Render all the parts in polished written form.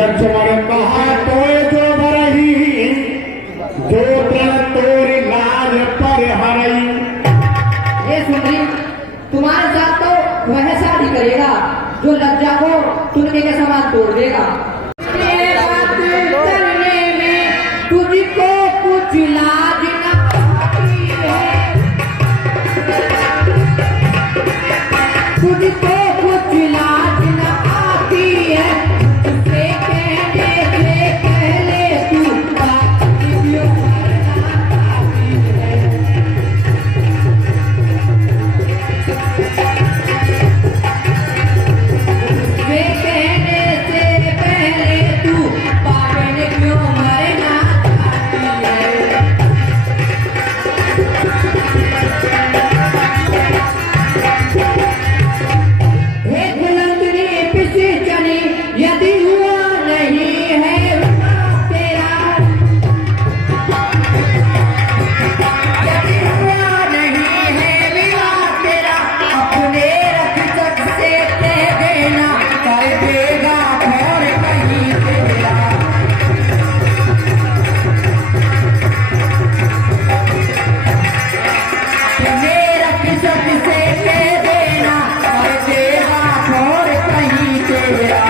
लक्ष्मण कहा तोय जो बरही जो तन तोरी लाज पर हरई। ये सुंदरी तुम्हारे साथ तो वह शादी करेगा जो लज्जा को तुलने के समान तोड़ देगा। ये बात करने में तुझको कुछ लाज न आती है, तुझको कुछ लाज न आती है। तुझसे कहने से पहले तू बात क्यों करना चाहती है। तुझसे कहने से पहले तू बात क्यों मरना चाहती है। एक बुलंदनी पिसी चली यदि हुआ नहीं है तेरा, यदि हुआ नहीं है विवाह तेरा, अपने रक्षक से कह देना कर देगा और कहीं तेरा। अपने रक्षक से कह देना कर देगा और कहीं तेरा।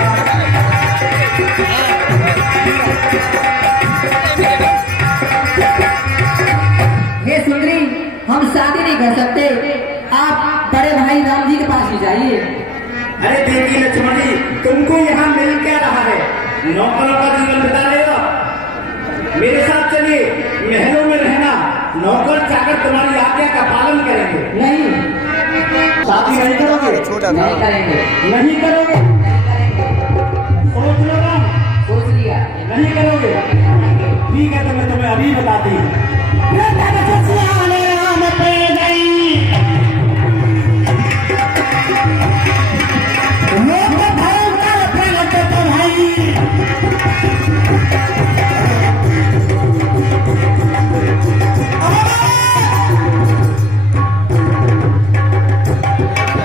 ये सुंदरी हम शादी नहीं कर सकते, आप बड़े भाई राम जी के पास ही जाइए। अरे देवी लक्ष्मण जी, तुमको यहाँ मिल क्या रहा है? नौकरों का जीवन बिता लेगा, मेरे साथ चलिए, महलों में रहना, नौकर चाकर तुम्हारी आज्ञा का पालन करेंगे। नहीं, शादी नहीं करोगे? नहीं करेंगे। नहीं करोगे? सोच लो ना, सोच लिया। नहीं करोगे? ठीक है, तो मैं तुम्हें अभी बताती हूँ।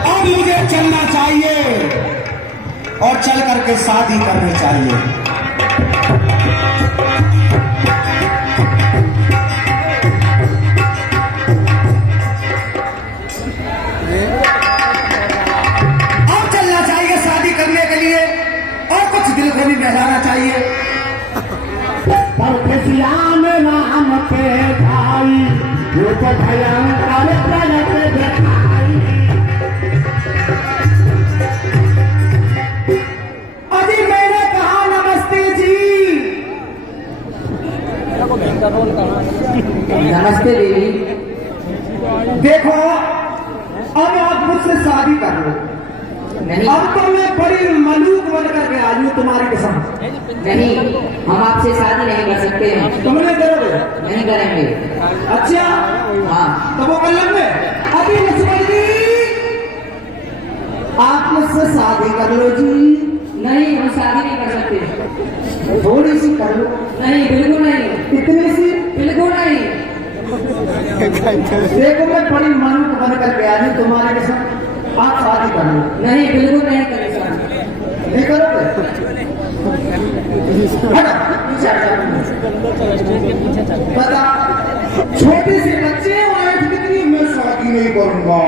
अब मुझे चलना चाहिए और चल करके शादी करनी चाहिए। अब चलना चाहिए शादी करने के लिए और कुछ दिल को भी बहलाना चाहिए। श्याम राम पे भाई रूप भयंकर प्रगट दिखाई। अजी मैंने कहा नमस्ते जी। नमस्ते देवी। देखो अब आप मुझसे शादी कर लो। नहीं, अब तो मैं बड़ी मलूक बन करके आई हूँ तुम्हारी कसम। नहीं, हम आपसे शादी नहीं कर सकते हैं। तुम नहीं करोगे? नहीं करेंगे। अच्छा, हाँ, तो वो कर लेंगे। अभी लक्ष्मण जी आप मुझसे शादी कर लो जी। नहीं, हम शादी नहीं कर सकते। थोड़ी सी कर लो। नहीं, बिल्कुल नहीं। इतनी सी? बिल्कुल नहीं। देखो मैं बड़ी मलूक बन करके आई हूँ तुम्हारी कसम, आप शादी कर लो। नहीं, बिल्कुल नहीं करेंगे शादी। नहीं करोगे? बता, छोटी सी बच्चे और कितनी मैं शादी नहीं करूंगा।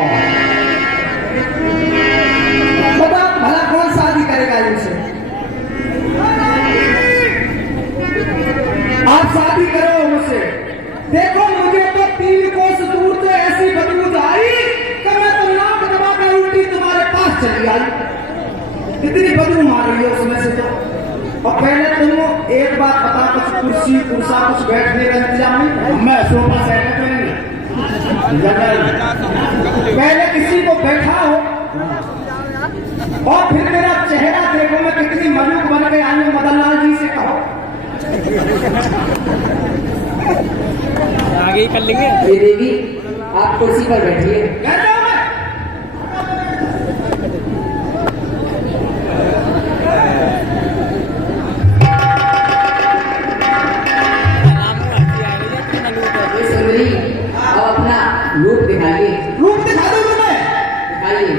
बता भला कौन शादी करेगा इनसे? आप शादी करो मुझसे। देखो मुझे तो 3 कोस दूर से ऐसी बदबू आई कि मैं तो नाक दबा कर उल्टी तुम्हारे पास चली आई। कितनी बदबू मार रही है उसमें से तो। और पहले तुम एक बात बता, कुछ कुर्सी कुर्सा कुछ बैठने का इंतजाम नहीं? मैं सोफा सेट करेंगे। पहले किसी को बैठा हो और फिर मेरा चेहरा देखो, मैं कितनी मलूक बन के आई हूँ। मदन लाल जी से कहो। आगे ही कर लेंगे। ये देवी आप कुर्सी पर बैठिए। बैठ जाओ मैं। ये सुंदरी अब अपना रूप दिखाइए। रूप दिखा दो तुम्हें। दिखाइए।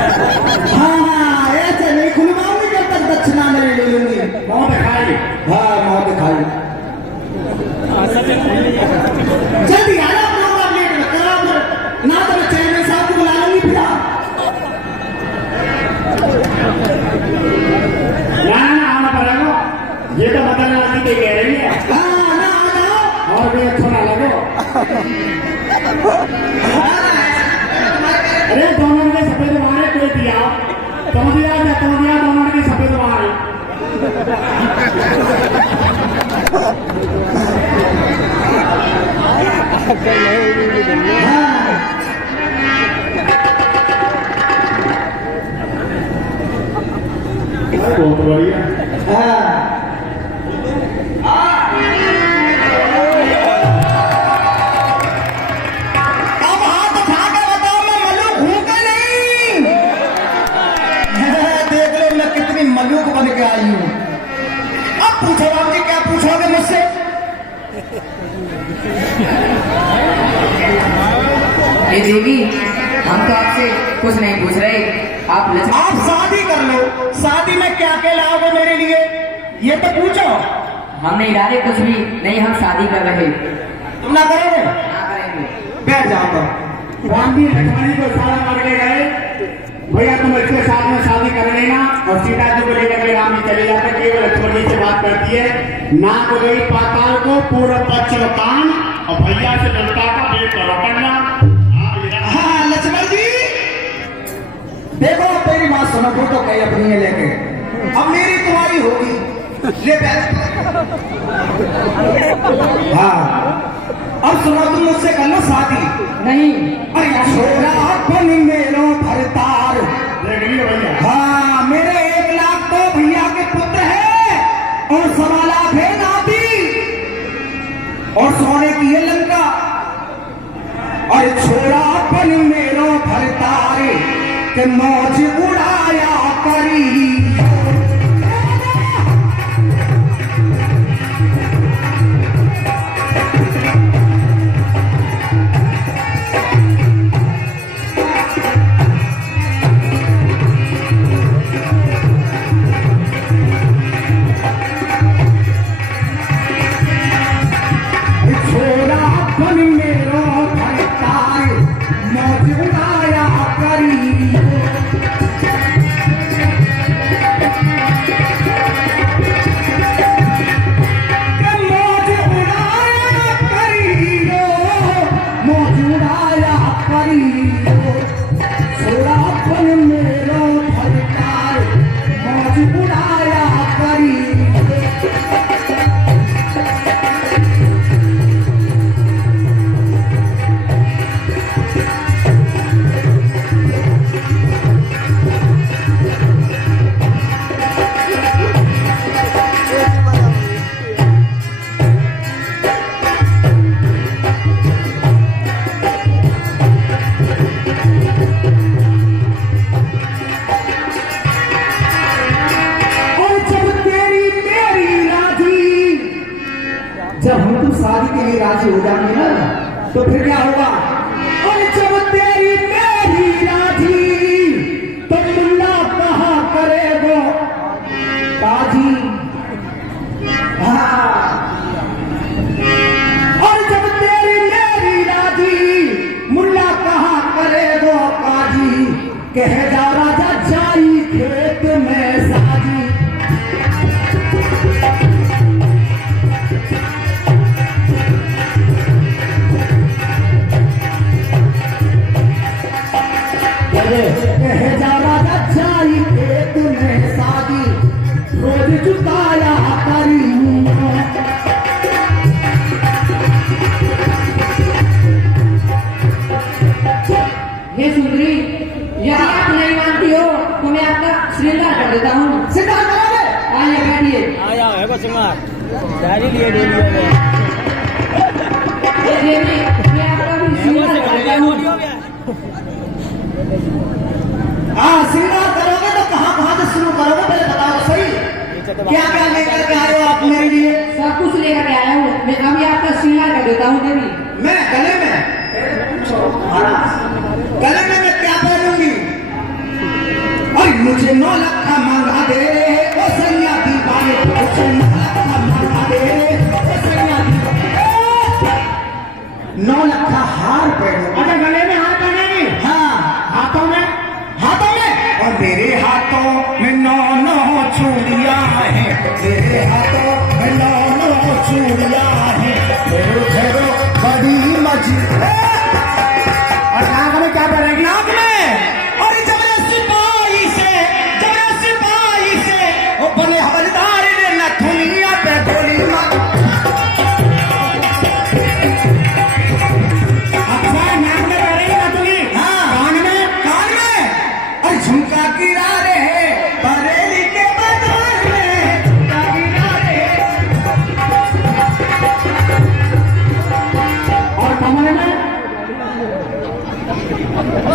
हाँ ऐसे नहीं खुलवाऊंगी जब तक दक्षिणा नहीं ले लूंगी। मौत खाई। हाँ मौत खाई। जल्दी आ जाओ प्रोग्राम लेट मत करो ना तो मैं चेयरमैन साहब को बुला लूंगी फिर। ना आना पड़ेगा, ये तो बदल नाती के कह रही है। हाँ ना आ जाओ और भी अच्छा ना लगो। अरे दोनों ने सफेद मारे कोई दिया दोनों ने सफेद मारे। बहुत बढ़िया। अब हाथ उठा के बताओ मैं मलूक हूं कि नहीं? देख लो मैं कितनी मलूक बन के आई हूं। अब पूछो आप जी क्या पूछोगे मुझसे? ये देवी हम तो आपसे कुछ नहीं पूछ रहे, आप शादी कर लो। शादी में क्या क्या लाओगे मेरे लिए ये तो पूछो। हम नहीं डाले कुछ भी नहीं, हम शादी कर रहे। तुम ना करोगे? ना करेंगे। बैठ जाओ तो। राम जी लक्ष्मण जी को सारा मार के गए, भैया तुम इसके साथ में शादी कर लेना। और सीता जी को लेकर के राम जी चले जाते, केवल लक्ष्मण जी से बात करती है। नाक गई पाताल को पूर्व पश्चिम कान, और भैया से जनता का पेट करो करना। हाँ लक्ष्मण जी देखो तेरी बात सुनो, वो तो कही अपनी है लेके। अब मेरी तुम्हारी होगी ले बैठ। हाँ अब सुनो तुम मुझसे कर लो शादी। नहीं। अरे छोरा अपन मेरो भरतार। भैया हाँ मेरे 1 लाख तो भैया के पुत्र है और 1.25 लाख है नाती और सोने की है लंका। और छोरा अपन मेरो भरतार के मौज उड़ाया करी। छोरा अपन मेरो भरतार मौज उड़ाया करी। जब हम तुम शादी के लिए राजी हो जाएंगे ना तो फिर क्या होगा? और जब तेरी मेरी राजी तो मुल्ला कहा करेगो काजी। हाँ और जब तेरी मेरी राजी मुल्ला कहा करेगो काजी। कह जा राजा जाई खेत में साजी। कह जा राजा जाई खेत में शादी रोज चुकाया करी। ये सुंदरी यदि आप नहीं मानती हो तो मैं आपका श्रृंगार कर देता हूँ। श्रृंगार करोगे? आइए बैठिए। आया है बस डायरी लिए डोलियों में। ये देवी मैं आपका भी श्रृंगार कर देता हूँ। हाँ श्रृंगार करोगे तो कहाँ से शुरू करोगे पहले बताओ सही। क्या क्या लेकर के आए हो आप मेरे लिए? सब कुछ लेकर के आया हूँ मैं। अभी आपका श्रृंगार कर देता हूँ देवी। मैं गले में गले में मैं क्या पहनूंगी? 9 लाख मंगा दे ओ सैया दीवाने उसे 9 लाख मंगा दे ओ सैया दीवाने 9 लाख हार पहनो अरे गले में हाथ पहनेगी हाँ हाथों में और मेरे हाथों में 9 चूड़ियां हैं मेरे हाथों में 9 चूड़ियां हैं मेरे घरों बड़ी मस्जिद और नाक में क्या पहनेगी नाक में और जब सिपाही से वो बने हवलदार ने नथुनिया पे गोली मार अच्छा नाक में पहनेगी ना तुली हाँ कान में और झुमका गिरा रहे बरेली के बाजार में झुमका गिरा रहे और कमर में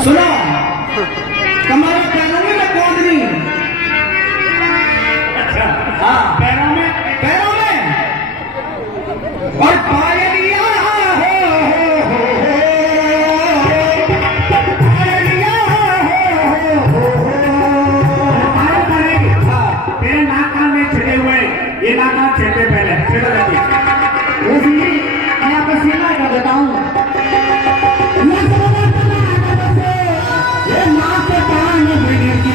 सुनो कमर पैरों में मैं कौंधनी अच्छा हाँ पैरों में और पायलिया पायल पहनेगी तेरे नाक कान में छिटे हुए ये नाक कान छिटे पहले छिटो जाती वो जी मैं आपको सीमा कर देता हूँ ये नाक के कान में पहनेगी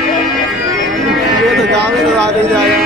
ये तो गाँव में तो आ नहीं जाएगा